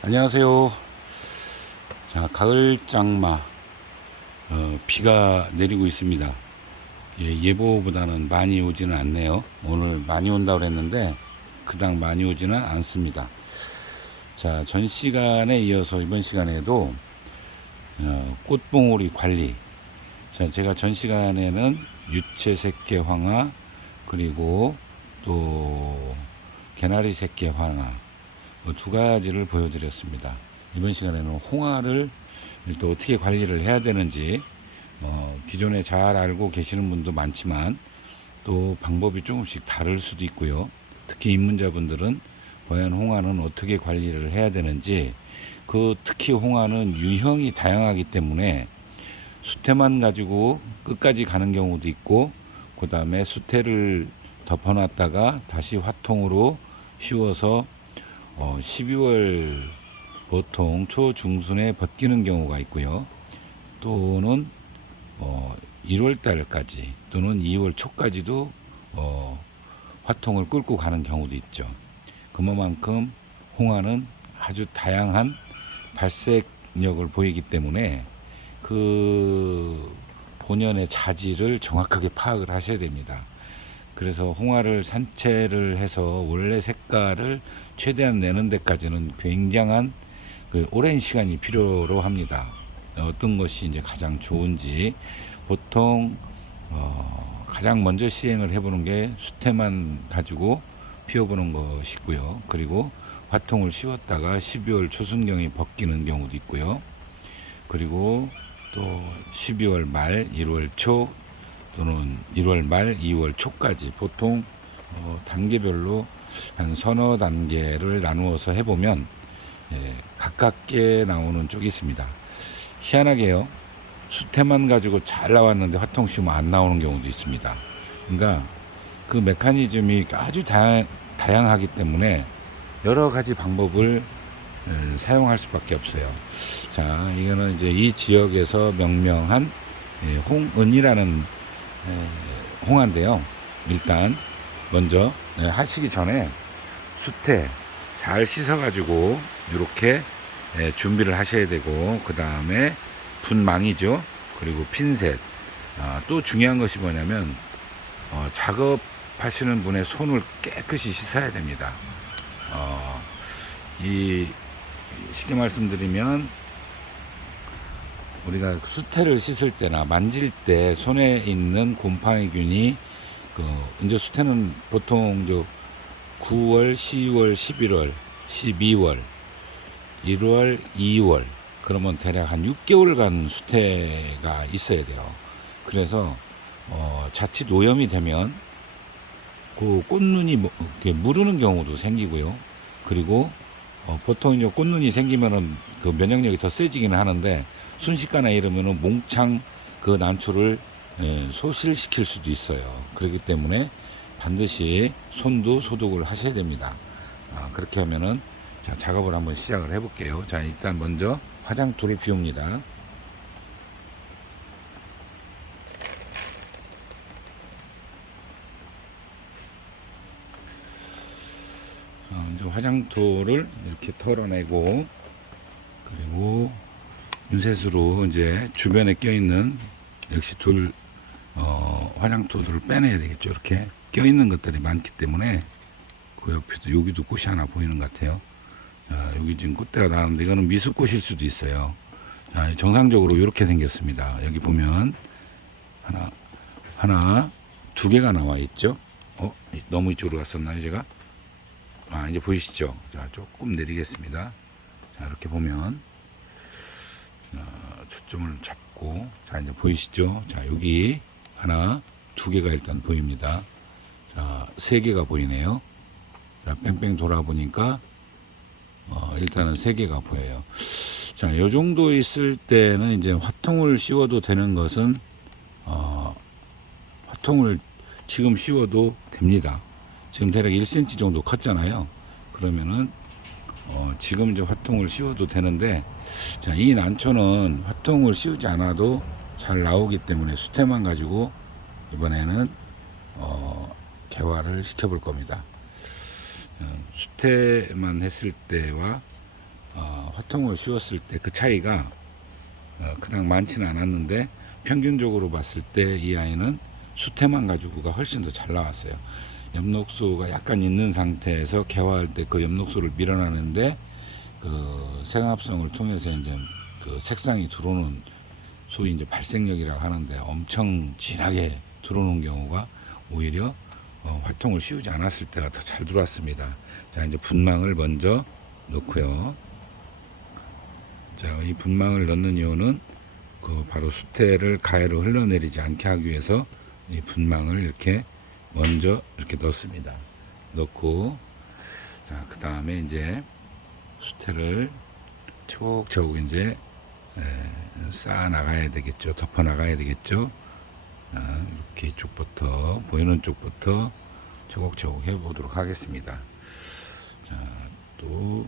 안녕하세요. 자, 가을 장마, 비가 내리고 있습니다. 예보보다는 많이 오지는 않네요. 오늘 많이 온다고 그랬는데, 그닥 많이 오지는 않습니다. 자, 전 시간에 이어서 이번 시간에도, 꽃봉오리 관리. 자, 제가 전 시간에는 유채 새끼 황화, 그리고 또, 개나리 새끼 황화, 두 가지를 보여드렸습니다. 이번 시간에는 홍화를 또 어떻게 관리를 해야 되는지 기존에 잘 알고 계시는 분도 많지만 또 방법이 조금씩 다를 수도 있고요. 특히 입문자분들은 과연 홍화는 어떻게 관리를 해야 되는지, 특히 홍화는 유형이 다양하기 때문에 수태만 가지고 끝까지 가는 경우도 있고, 그 다음에 수태를 덮어놨다가 다시 화통으로 씌워서 12월 보통 초중순에 벗기는 경우가 있고요. 또는 1월 달까지 또는 2월 초까지도 화통을 끌고 가는 경우도 있죠. 그만큼 홍화는 아주 다양한 발색력을 보이기 때문에 그 본연의 자질을 정확하게 파악을 하셔야 됩니다. 그래서 홍화를 산채를 해서 원래 색깔을 최대한 내는 데까지는 굉장한 오랜 시간이 필요로 합니다. 어떤 것이 이제 가장 좋은지 보통 가장 먼저 시행을 해보는 게 수태만 가지고 피워보는 것이고요. 그리고 화통을 씌웠다가 12월 초순경에 벗기는 경우도 있고요. 그리고 또 12월 말, 1월 초 또는 1월 말, 2월 초까지 보통 단계별로 한 서너 단계를 나누어서 해보면 가깝게 나오는 쪽이 있습니다. 희한하게요, 수태만 가지고 잘 나왔는데 화통 씌우면 안 나오는 경우도 있습니다. 그러니까 그 메커니즘이 아주 다양하기 때문에 여러 가지 방법을 사용할 수밖에 없어요. 자, 이거는 이제 이 지역에서 명명한 홍은이라는 홍화인데요. 일단 먼저 하시기 전에 수태 잘 씻어가지고 이렇게 준비를 하셔야 되고, 그 다음에 분망이죠. 그리고 핀셋. 또 중요한 것이 뭐냐면 작업하시는 분의 손을 깨끗이 씻어야 됩니다. 쉽게 말씀드리면 우리가 수태를 씻을 때나 만질 때 손에 있는 곰팡이균이 이제 수태는 보통 9월, 10월, 11월, 12월, 1월, 2월, 그러면 대략 한 6개월간 수태가 있어야 돼요. 그래서 자칫 오염이 되면 그 꽃눈이 무르는 경우도 생기고요. 그리고 보통 이제 꽃눈이 생기면은 그 면역력이 더 세지기는 하는데, 순식간에 이러면은 몽창 그 난초를 소실시킬 수도 있어요. 그렇기 때문에 반드시 손도 소독을 하셔야 됩니다. 그렇게 하면은 자, 작업을 한번 시작을 해볼게요. 자, 일단 먼저 화장토를 비웁니다. 이제 화장토를 이렇게 털어내고, 그리고 인쇄수로 이제 주변에 껴있는 역시 화장토들을 빼내야 되겠죠. 이렇게 껴있는 것들이 많기 때문에 그 옆에도 여기도 꽃이 하나 보이는 것 같아요. 자, 여기 지금 꽃대가 나왔는데 이거는 미숫꽃일 수도 있어요. 자, 정상적으로 이렇게 생겼습니다. 여기 보면 하나, 두 개가 나와 있죠. 너무 이쪽으로 갔었나요, 제가? 이제 보이시죠? 자, 조금 내리겠습니다. 자, 이렇게 보면 초점을 잡고, 자, 이제 보이시죠? 자, 여기 하나, 두 개가 일단 보입니다. 자, 세 개가 보이네요. 자, 뺑뺑 돌아보니까 일단은 세 개가 보여요. 자, 요 정도 있을 때는 이제 화통을 씌워도 되는 것은 화통을 지금 씌워도 됩니다. 지금 대략 1cm 정도 컸잖아요. 그러면은 지금 이제 화통을 씌워도 되는데, 자, 이 난초는 화통을 씌우지 않아도 잘 나오기 때문에 수태만 가지고 이번에는 개화를 시켜볼 겁니다. 수태만 했을 때와 화통을 씌웠을 때 그 차이가 그닥 많지는 않았는데 평균적으로 봤을 때 이 아이는 수태만 가지고가 훨씬 더 잘 나왔어요. 엽록소가 약간 있는 상태에서 개화할 때 그 엽록소를 밀어내는데 그 생합성을 통해서 이제 그 색상이 들어오는 소위 이제 발색력이라고 하는데 엄청 진하게 들어오는 경우가 오히려 화통을 씌우지 않았을 때가 더 잘 들어왔습니다. 자, 이제 분망을 먼저 넣고요. 자, 이 분망을 넣는 이유는 그 바로 수태를 가해로 흘러내리지 않게 하기 위해서 이 분망을 이렇게 먼저 이렇게 넣습니다. 넣고, 자, 그 다음에 이제 수태를 차곡차곡 이제 쌓아 나가야 되겠죠. 덮어 나가야 되겠죠. 이렇게 이쪽부터 보이는 쪽부터 차곡차곡 해보도록 하겠습니다. 자, 또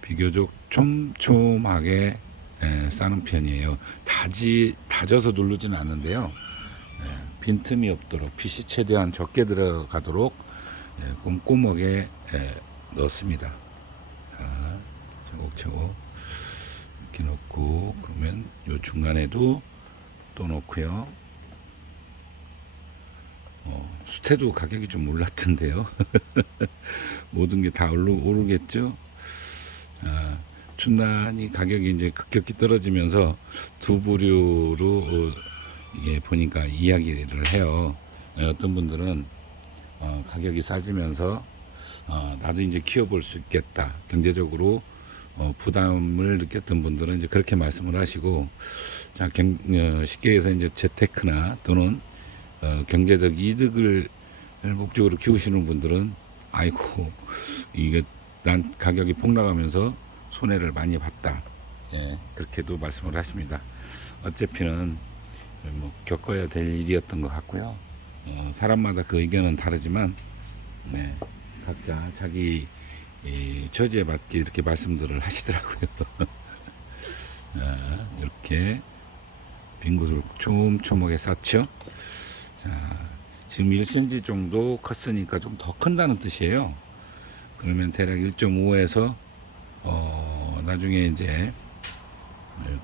비교적 촘촘하게 싸는 편이에요. 다져서 누르지는 않는데요. 빈틈이 없도록 빗이 최대한 적게 들어가도록 꼼꼼하게 넣습니다. 자, 차곡차곡 이렇게 넣고, 그러면 요 중간에도 또 넣고요. 수태도 가격이 좀 올랐던데요. 모든 게 다 오르겠죠. 춘난이 가격이 이제 급격히 떨어지면서 두 부류로 이게 보니까 이야기를 해요. 어떤 분들은 가격이 싸지면서 나도 이제 키워볼 수 있겠다, 경제적으로 부담을 느꼈던 분들은 이제 그렇게 말씀을 하시고, 자, 쉽게 해서 이제 재테크나 또는 경제적 이득을 목적으로 키우시는 분들은 아이고, 이게 난 가격이 폭락하면서 손해를 많이 봤다, 그렇게도 말씀을 하십니다. 어차피는 뭐 겪어야 될 일이었던 것 같고요. 사람마다 그 의견은 다르지만, 각자 자기 처지에 맞게 이렇게 말씀들을 하시더라고요. 이렇게 빈 곳을 촘촘하게 쌓죠. 자, 지금 1cm 정도 컸으니까 좀 더 큰다는 뜻이에요. 그러면 대략 1.5에서 나중에 이제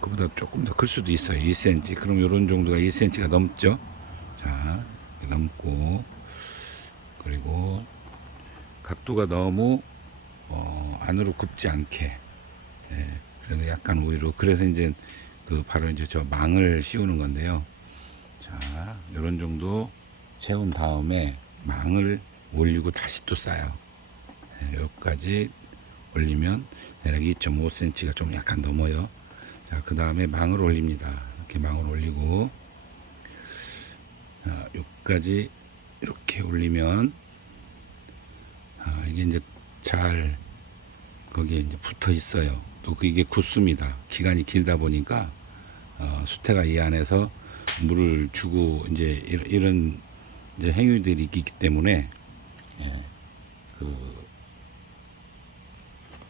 그보다 조금 더 클 수도 있어요. 2cm. 그럼 이런 정도가 2cm가 넘죠. 자, 넘고, 그리고 각도가 너무 안으로 굽지 않게, 그래서 약간 우위로. 그래서 이제 그 바로 이제 저 망을 씌우는 건데요. 자, 이런 정도 채운 다음에 망을 올리고 다시 또 싸요. 여기까지 올리면 대략 2.5cm가 좀 약간 넘어요. 자, 그 다음에 망을 올립니다. 이렇게 망을 올리고, 여기까지 이렇게 올리면, 이게 이제 잘 거기에 이제 붙어 있어요. 또 이게 굳습니다. 기간이 길다 보니까 수태가 이 안에서 물을 주고 이제 이런 이제 행위들이 있기 때문에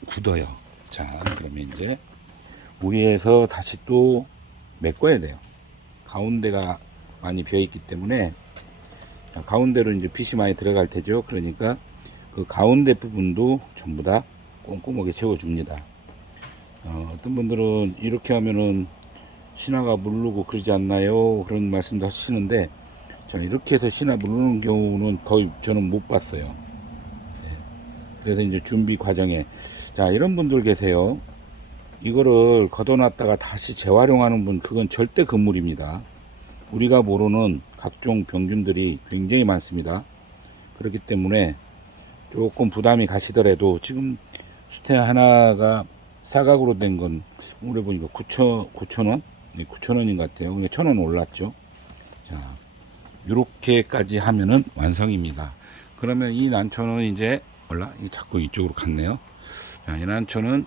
굳어요. 자, 그러면 이제 위에서 다시 또 메꿔야 돼요. 가운데가 많이 비어 있기 때문에 가운데로 이제 빗이 많이 들어갈 테죠. 그러니까 그 가운데 부분도 전부 다 꼼꼼하게 채워줍니다. 어떤 분들은 이렇게 하면은 신화가 무르고 그러지 않나요? 그런 말씀도 하시는데, 자, 이렇게 해서 신화 무르는 경우는 거의 저는 못 봤어요. 그래서 이제 준비 과정에, 자, 이런 분들 계세요. 이거를 걷어놨다가 다시 재활용하는 분, 그건 절대 금물입니다. 우리가 모르는 각종 병균들이 굉장히 많습니다. 그렇기 때문에 조금 부담이 가시더라도, 지금 수태 하나가 사각으로 된 건 올해 보니까 9,000원? 네, 9,000원인 것 같아요. 근데 1,000원 올랐죠. 자, 요렇게까지 하면은 완성입니다. 그러면 이 난초는 이제 이 자꾸 이쪽으로 갔네요. 자, 이 난초는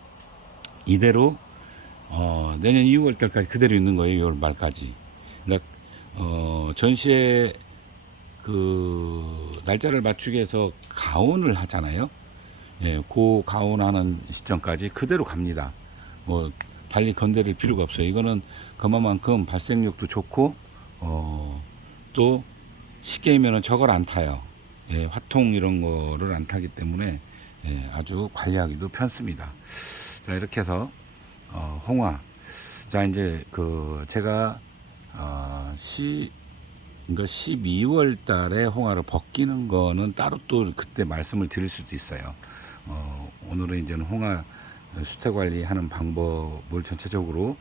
이대로 내년 2월 달까지 그대로 있는 거예요. 6월 말까지. 그러니까 전시에 그 날짜를 맞추기 위해서 가온을 하잖아요. 그 가온하는 시점까지 그대로 갑니다. 뭐 달리 건드릴 필요가 없어요. 이거는 그만큼 발생력도 좋고 또 쉽게 하면은 저걸 안 타요. 화통 이런 거를 안 타기 때문에 예, 아주 관리하기도 편습니다. 자, 이렇게 해서 홍화. 자, 이제 제가 그러니까 12월 달에 홍화를 벗기는 거는 따로 또 그때 말씀을 드릴 수도 있어요. 오늘은 이제 홍화 수태 관리하는 방법을 전체적으로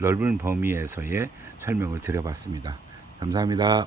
넓은 범위에서의 설명을 드려봤습니다. 감사합니다.